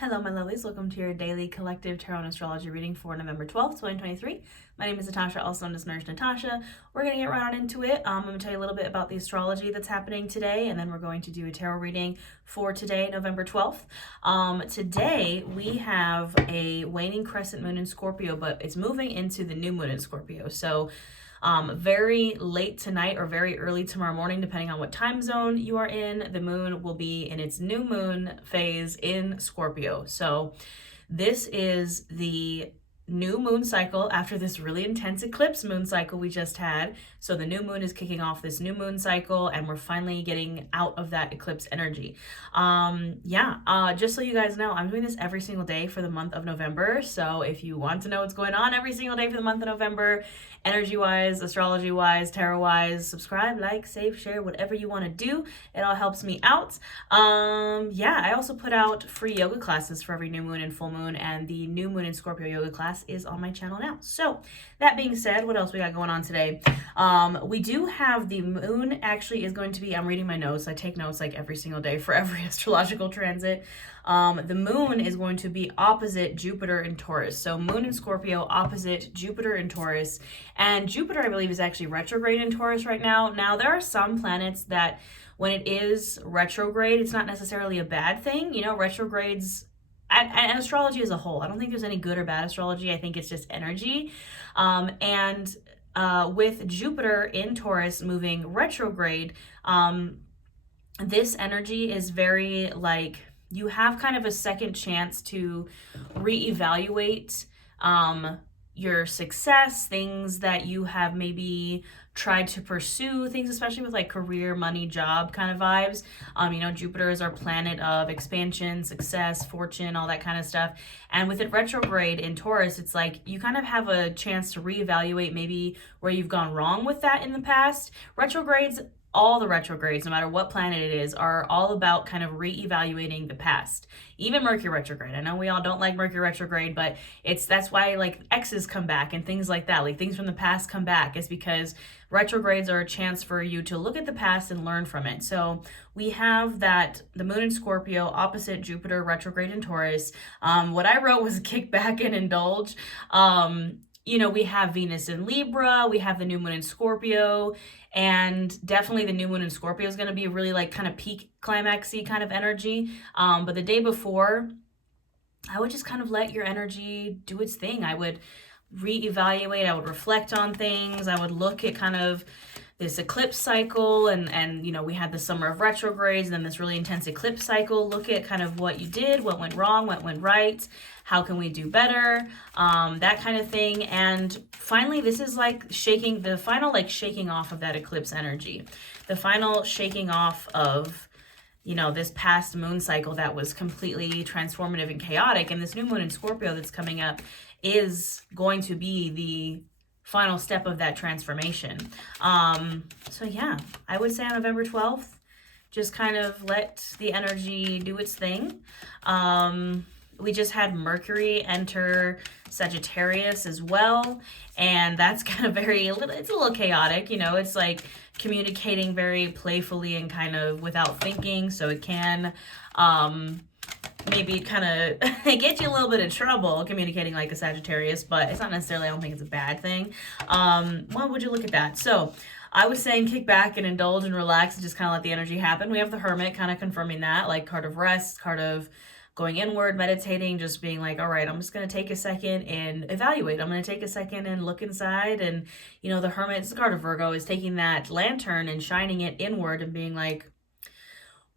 Hello, my lovelies. Welcome to your daily collective tarot and astrology reading for November 12th, 2023. My name is Natasha, also known as Nurse Natasha. We're going to get right on into it. I'm going to tell you a little bit about the astrology that's happening today, and then we're going to do a tarot reading for today, November 12th. Today, we have a waning crescent moon in Scorpio, but it's moving into the new moon in Scorpio. So very late tonight or very early tomorrow morning, depending on what time zone you are in, the moon will be in its new moon phase in Scorpio. So this is the new moon cycle after this really intense eclipse moon cycle we just had. So the new moon is kicking off this new moon cycle, and we're finally getting out of that eclipse energy. Just so you guys know, I'm doing this every single day for the month of November. So if you want to know what's going on every single day for the month of November, energy-wise, astrology-wise, tarot-wise, subscribe, like, save, share, whatever you want to do. It all helps me out. I also put out free yoga classes for every new moon and full moon, and the new moon in Scorpio yoga class is on my channel now. So that being said, what else we got going on today? We do have the moon actually is going to be, I'm reading my notes. I take notes like every single day for every astrological transit. The moon is going to be opposite Jupiter in Taurus. So moon in Scorpio opposite Jupiter in Taurus. And Jupiter, I believe, is actually retrograde in Taurus right now. Now, there are some planets that when it is retrograde, it's not necessarily a bad thing. You know, retrogrades and astrology as a whole, I don't think there's any good or bad astrology. I think it's just energy. With Jupiter in Taurus moving retrograde, this energy is very like, you have kind of a second chance to reevaluate your success, things that you have maybe tried to pursue, things especially with like career, money, job kind of vibes. Jupiter is our planet of expansion, success, fortune, all that kind of stuff. And with it retrograde in Taurus, it's like you kind of have a chance to reevaluate maybe where you've gone wrong with that in the past. All the retrogrades, no matter what planet it is, are all about kind of reevaluating the past. Even Mercury retrograde. I know we all don't like Mercury retrograde, but that's why like exes come back and things like that. Like things from the past come back. It's because retrogrades are a chance for you to look at the past and learn from it. So we have that the moon in Scorpio opposite Jupiter retrograde in Taurus. What I wrote was kick back and indulge. We have Venus in Libra, we have the new moon in Scorpio, and definitely the new moon in Scorpio is going to be really like kind of peak climaxy kind of energy. But the day before, I would just kind of let your energy do its thing. I would reevaluate, I would reflect on things, I would look at kind of this eclipse cycle and we had the summer of retrogrades and then this really intense eclipse cycle. Look at kind of what you did, what went wrong, what went right, how can we do better, that kind of thing. And finally, this is like the final shaking off of that eclipse energy, the final shaking off of this past moon cycle that was completely transformative and chaotic. And this new moon in Scorpio that's coming up is going to be the final step of that transformation. I would say on November 12th, just kind of let the energy do its thing. We just had Mercury enter Sagittarius as well, and that's kind of it's a little chaotic, it's like communicating very playfully and kind of without thinking, so it can maybe kind of get you a little bit of trouble communicating like a Sagittarius, but it's not necessarily, I don't think it's a bad thing. Why would you look at that? So I was saying kick back and indulge and relax and just kind of let the energy happen. We have the Hermit kind of confirming that, like card of rest, card of going inward, meditating, just being like, all right, I'm just going to take a second and evaluate. I'm going to take a second and look inside. And, the Hermit, it's the card of Virgo, is taking that lantern and shining it inward and being like,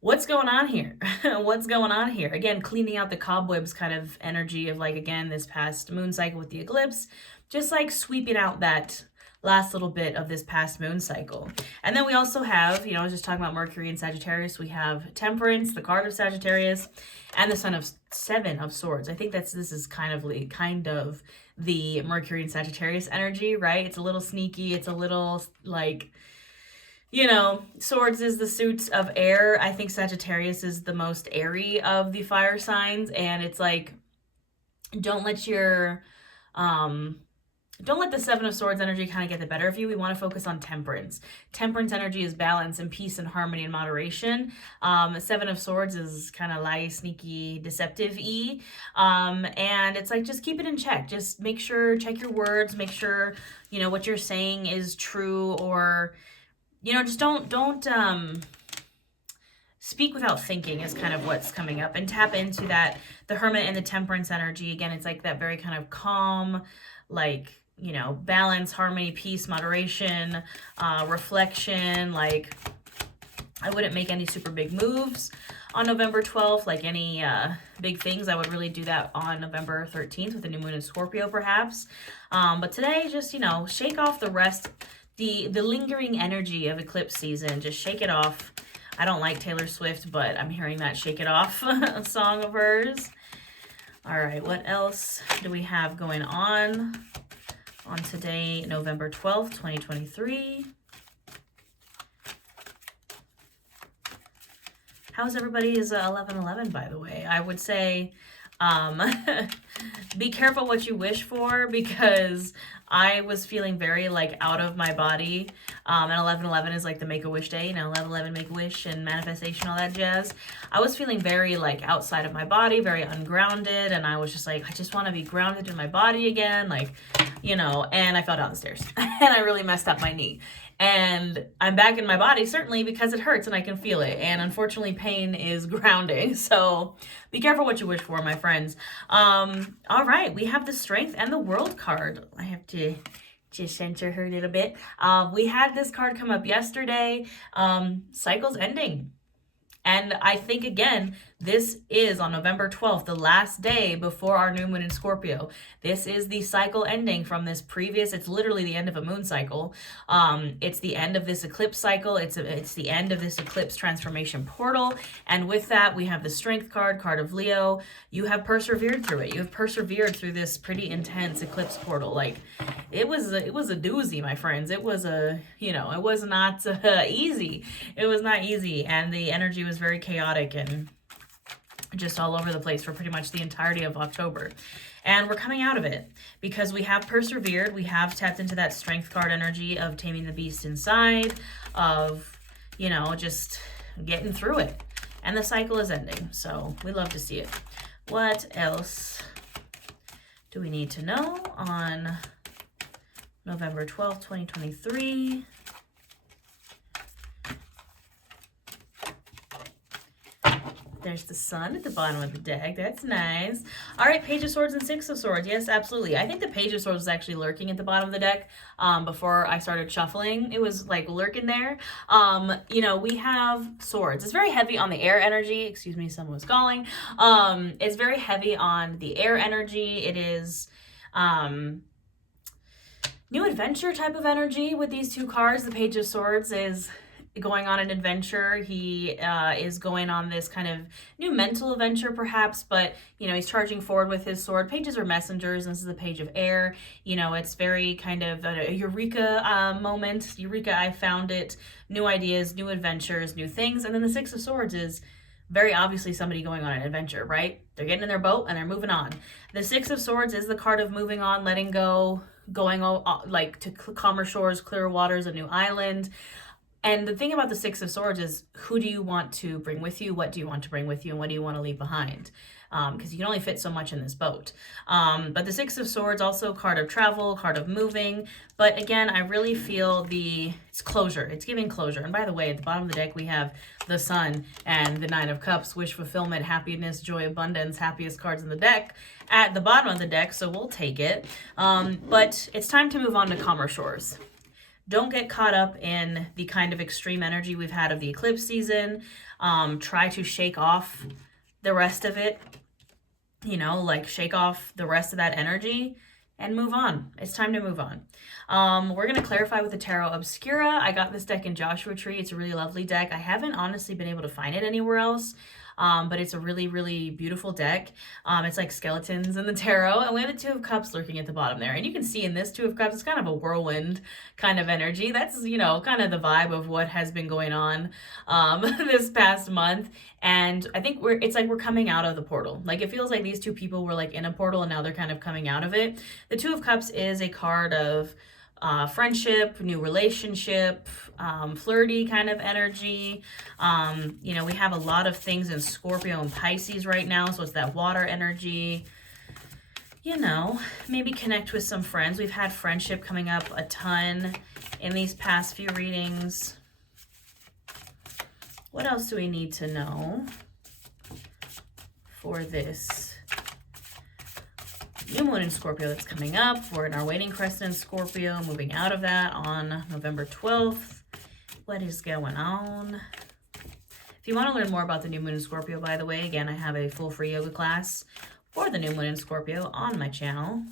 what's going on here? What's going on here? Again, cleaning out the cobwebs kind of energy of like, again, this past moon cycle with the eclipse, just like sweeping out that last little bit of this past moon cycle. And then we also have, I was just talking about Mercury and Sagittarius. We have Temperance, the card of Sagittarius, and the Seven of Swords. I think this is kind of the Mercury and Sagittarius energy, right? It's a little sneaky. It's a little like, Swords is the suit of air. I think Sagittarius is the most airy of the fire signs. And it's like, don't let your don't let the Seven of Swords energy kind of get the better of you. We want to focus on temperance. Temperance energy is balance and peace and harmony and moderation. Seven of Swords is kind of lie, sneaky, deceptive-y. And it's like, just keep it in check. Just make sure, check your words, make sure, you know, what you're saying is true, or, you know, just don't speak without thinking is kind of what's coming up. And tap into that, the Hermit and the Temperance energy. Again, it's like that very kind of calm, like, you know, balance, harmony, peace, moderation, reflection. Like, I wouldn't make any super big moves on November 12th, like any big things. I would really do that on November 13th with the new moon in Scorpio, perhaps. But today, just, you know, shake off the rest, the lingering energy of eclipse season. Just shake it off. I don't like Taylor Swift, but I'm hearing that Shake It Off song of hers. All right, what else do we have going on today, November 12th, 2023? How's everybody's 11/11, by the way? I would say be careful what you wish for, because I was feeling very like out of my body. And 11/11 is like the Make-A-Wish day, you know, 11/11 Make-A-Wish and manifestation, all that jazz. I was feeling very like outside of my body, very ungrounded, and I was just like, I just want to be grounded in my body again, like, you know. And I fell down the stairs and I really messed up my knee. And I'm back in my body, certainly, because it hurts and I can feel it. And unfortunately, pain is grounding. So be careful what you wish for, my friends. All right, we have the Strength and the World card. I have to just censor her a little bit. We had this card come up yesterday. Cycles ending. And I think, again, this is on November 12th, the last day before our new moon in Scorpio. This is the cycle ending from this previous, it's literally the end of a moon cycle. It's the end of this eclipse cycle. It's the end of this eclipse transformation portal. And with that, we have the Strength card, card of Leo. You have persevered through it. You have persevered through this pretty intense eclipse portal. Like, it was a doozy, my friends. It was it was not easy. It was not easy. And the energy was very chaotic and just all over the place for pretty much the entirety of October. And we're coming out of it because we have persevered. We have tapped into that Strength card energy of taming the beast inside, of, you know, just getting through it. And the cycle is ending. So we love to see it. What else do we need to know on November 12th, 2023? There's the Sun at the bottom of the deck. That's nice. All right, Page of Swords and Six of Swords. Yes, absolutely. I think the Page of Swords was actually lurking at the bottom of the deck before I started shuffling. It was like lurking there. You know, we have swords. It's very heavy on the air energy. Excuse me, someone was calling. It's very heavy on the air energy. It is new adventure type of energy with these two cards. The Page of Swords is going on an adventure. He is going on this kind of new mental adventure, perhaps, but, you know, he's charging forward with his sword. Pages are messengers, and this is the Page of Air. You know, it's very kind of a eureka moment. Eureka, I found it. New ideas, new adventures, new things. And then the Six of Swords is very obviously somebody going on an adventure, right? They're getting in their boat and they're moving on. The Six of Swords is the card of moving on, letting go, going like to calmer shores, clearer waters, a new island. And the thing about the Six of Swords is, who do you want to bring with you? What do you want to bring with you? And what do you want to leave behind? Because you can only fit so much in this boat. But the Six of Swords, also card of travel, card of moving. But again, I really feel it's closure. It's giving closure. And by the way, at the bottom of the deck, we have the Sun and the Nine of Cups, wish fulfillment, happiness, joy, abundance, happiest cards in the deck at the bottom of the deck. So we'll take it. But it's time to move on to calmer shores. Don't get caught up in the kind of extreme energy we've had of the eclipse season. Try to shake off the rest of it, you know, like shake off the rest of that energy and move on. It's time to move on. We're going to clarify with the Tarot Obscura. I got this deck in Joshua Tree. It's a really lovely deck. I haven't honestly been able to find it anywhere else. but it's a really, really beautiful deck. It's like skeletons in the tarot, and we have the Two of Cups lurking at the bottom there. And you can see in this Two of Cups, it's kind of a whirlwind kind of energy. That's, you know, kind of the vibe of what has been going on this past month. And I think it's like we're coming out of the portal. Like, it feels like these two people were like in a portal and now they're kind of coming out of it. The Two of Cups is a card of friendship, new relationship, flirty kind of energy. You know, we have a lot of things in Scorpio and Pisces right now, so it's that water energy. You know, maybe connect with some friends. We've had friendship coming up a ton in these past few readings. What else do we need to know for this new moon in Scorpio that's coming up? We're in our waning crescent in Scorpio, moving out of that on November 12th. What is going on? If you want to learn more about the new moon in Scorpio, by the way, again, I have a full free yoga class for the new moon in Scorpio on my channel.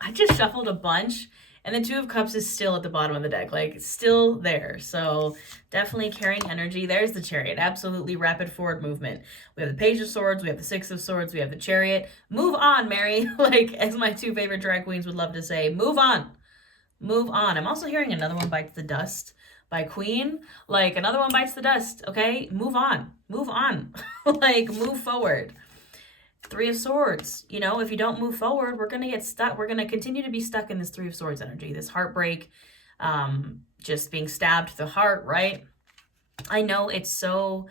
I just shuffled a bunch, and the Two of Cups is still at the bottom of the deck, like it's still there. So definitely carrying energy. There's the Chariot, absolutely rapid forward movement. We have the Page of Swords, we have the Six of Swords, we have the Chariot. Move on, Mary. Like, as my two favorite drag queens would love to say, move on. Move on. I'm also hearing Another One Bites the Dust by Queen. Like, another one bites the dust, okay? Move on. Move on. Like, move forward. Three of Swords. You know, if you don't move forward, we're going to get stuck. We're going to continue to be stuck in this Three of Swords energy, this heartbreak, just being stabbed to the heart, right? I know it's so,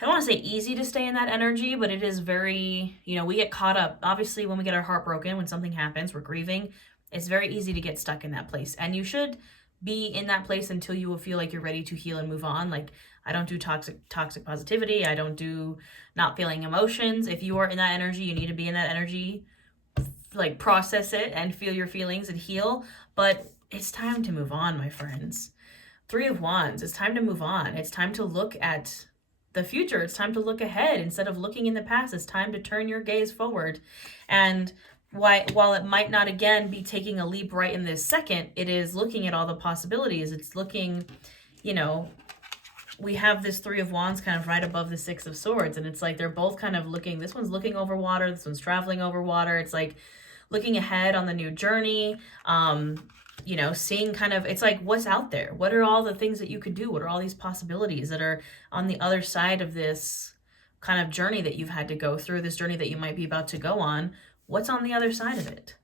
I don't want to say easy to stay in that energy, but it is very, you know, we get caught up. Obviously, when we get our heart broken, when something happens, we're grieving, it's very easy to get stuck in that place. And you should be in that place until you will feel like you're ready to heal and move on. Like, I don't do toxic positivity. I don't do not feeling emotions. If you are in that energy, you need to be in that energy, like process it and feel your feelings and heal. But it's time to move on, my friends. Three of Wands, it's time to move on. It's time to look at the future. It's time to look ahead instead of looking in the past. It's time to turn your gaze forward. And while it might not, again, be taking a leap right in this second, it is looking at all the possibilities. It's looking, you know, we have this Three of Wands kind of right above the Six of Swords, and it's like they're both kind of looking, this one's looking over water, this one's traveling over water. It's like looking ahead on the new journey, you know, seeing kind of, it's like, what's out there? What are all the things that you could do? What are all these possibilities that are on the other side of this kind of journey that you've had to go through, this journey that you might be about to go on? What's on the other side of it?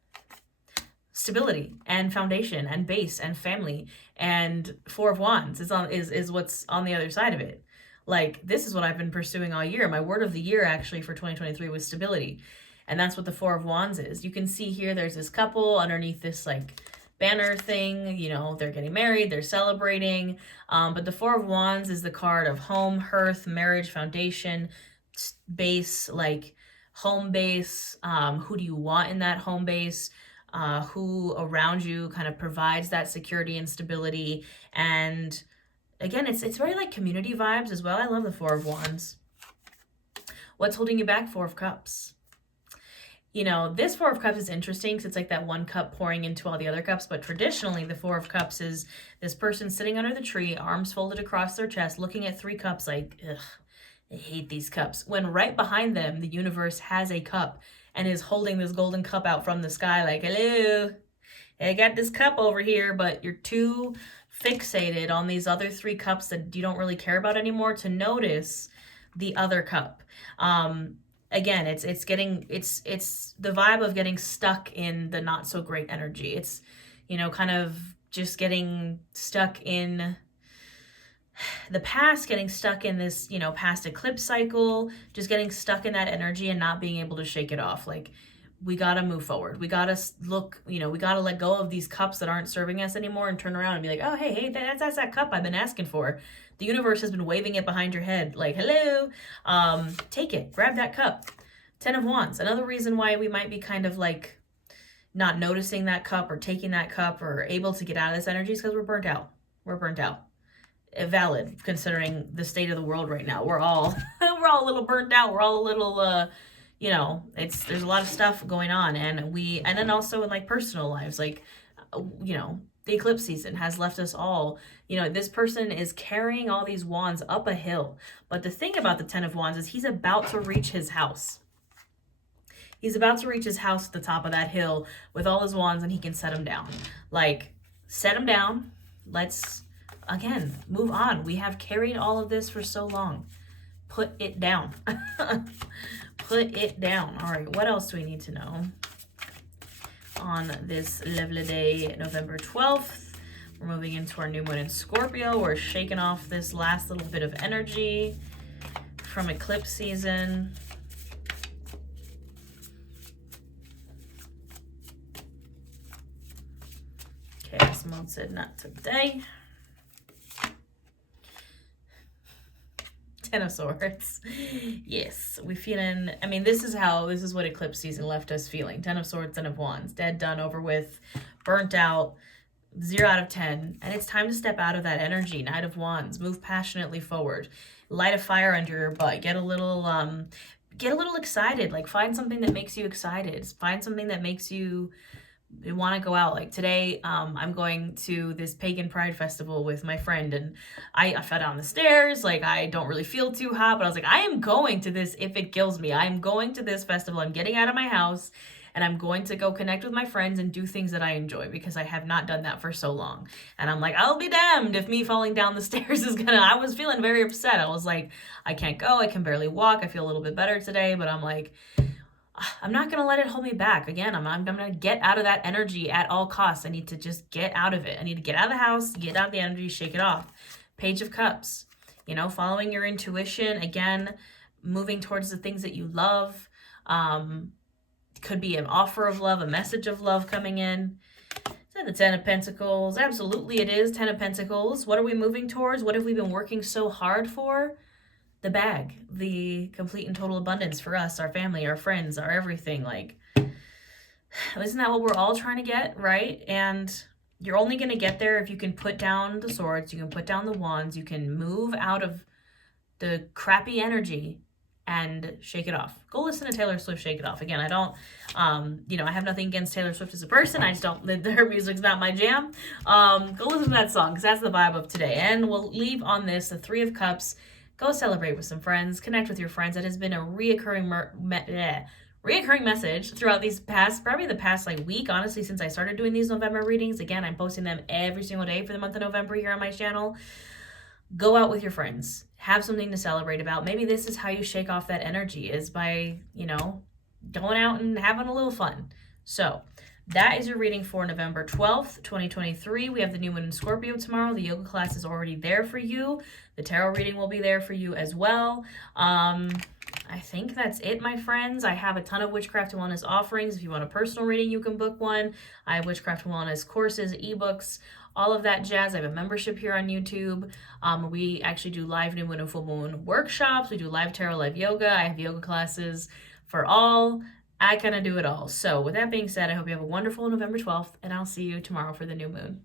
Stability and foundation and base and family, and Four of Wands is what's on the other side of it. Like, this is what I've been pursuing all year. My word of the year actually for 2023 was stability. And that's what the Four of Wands is. You can see here there's this couple underneath this like banner thing, you know, they're getting married, they're celebrating. But the Four of Wands is the card of home, hearth, marriage, foundation, base, like home base. Who do you want in that home base? Who around you kind of provides that security and stability. And again, it's very like community vibes as well. I love the Four of Wands. What's holding you back? Four of Cups. You know, this Four of Cups is interesting because it's like that one cup pouring into all the other cups. But traditionally, the Four of Cups is this person sitting under the tree, arms folded across their chest, looking at three cups like, ugh, I hate these cups. When right behind them, the universe has a cup and is holding this golden cup out from the sky like, hello, I got this cup over here, but you're too fixated on these other three cups that you don't really care about anymore to notice the other cup. Again, it's the vibe of getting stuck in the not so great energy. It's, you know, kind of just getting stuck in the past, getting stuck in this, you know, past eclipse cycle, just getting stuck in that energy and not being able to shake it off. Like, we got to move forward. We got to look, you know, we got to let go of these cups that aren't serving us anymore and turn around and be like, oh, hey, that's that cup I've been asking for. The universe has been waving it behind your head like, hello, take it, grab that cup. 10 of Wands, another reason why we might be kind of like not noticing that cup or taking that cup or able to get out of this energy is because we're burnt out. We're burnt out. Valid, considering the state of the world right now. We're all we're all a little burnt out. We're all a little you know, there's a lot of stuff going on, and then also in like personal lives, like, you know, the eclipse season has left us all, this person is carrying all these wands up a hill. But the thing about the 10 of Wands is he's about to reach his house. He's about to reach his house at the top of that hill with all his wands, and he can set them down. Like, set them down. Let's, again, move on. We have carried all of this for so long. Put it down. Put it down. All right, what else do we need to know? On this lovely day, November 12th, we're moving into our new moon in Scorpio. We're shaking off this last little bit of energy from eclipse season. Okay, Simone said not today. 10 of Swords. Yes, we feeling, I mean, this is what eclipse season left us feeling. 10 of Swords, 10 of Wands. Dead, done, over with, burnt out, 0 out of 10. And it's time to step out of that energy. Knight of Wands. Move passionately forward. Light a fire under your butt. Get a little excited. Like, find something that makes you excited. Find something that makes you want to go out. Like today, I'm going to this pagan pride festival with my friend, and I fell down the stairs. Like, I don't really feel too hot, but I was like, I am going to this if it kills me. I am going to this festival. I'm getting out of my house, and I'm going to go connect with my friends and do things that I enjoy, because I have not done that for so long. And I'm like, I'll be damned if me falling down the stairs is I was feeling very upset. I was like, I can't go. I can barely walk. I feel a little bit better today, but I'm like, I'm not going to let it hold me back. Again, I'm going to get out of that energy at all costs. I need to just get out of it. I need to get out of the house, get out of the energy, shake it off. Page of Cups, following your intuition. Again, moving towards the things that you love. Could be an offer of love, a message of love coming in. Is that the 10 of Pentacles? Absolutely it is. 10 of Pentacles. What are we moving towards? What have we been working so hard for? The bag, the complete and total abundance for us, our family, our friends, our everything. Like, isn't that what we're all trying to get, right? And you're only going to get there if you can put down the swords, you can put down the wands, you can move out of the crappy energy and shake it off. Go listen to Taylor Swift, Shake It Off. Again, I don't, I have nothing against Taylor Swift as a person. I just don't, her music's not my jam. Go listen to that song, because that's the vibe of today. And we'll leave on this, the 3 of Cups. Go celebrate with some friends. Connect with your friends. That has been a reoccurring message throughout the past like week, honestly, since I started doing these November readings. Again, I'm posting them every single day for the month of November here on my channel. Go out with your friends. Have something to celebrate about. Maybe this is how you shake off that energy, is by, going out and having a little fun. So that is your reading for November 12th, 2023. We have the new moon in Scorpio tomorrow. The yoga class is already there for you. The tarot reading will be there for you as well. I think that's it, my friends. I have a ton of Witchcraft and Wellness offerings. If you want a personal reading, you can book one. I have Witchcraft and Wellness courses, ebooks, all of that jazz. I have a membership here on YouTube. We actually do live new moon and full moon workshops. We do live tarot, live yoga. I have yoga classes for all. I kind of do it all. So with that being said, I hope you have a wonderful November 12th, and I'll see you tomorrow for the new moon.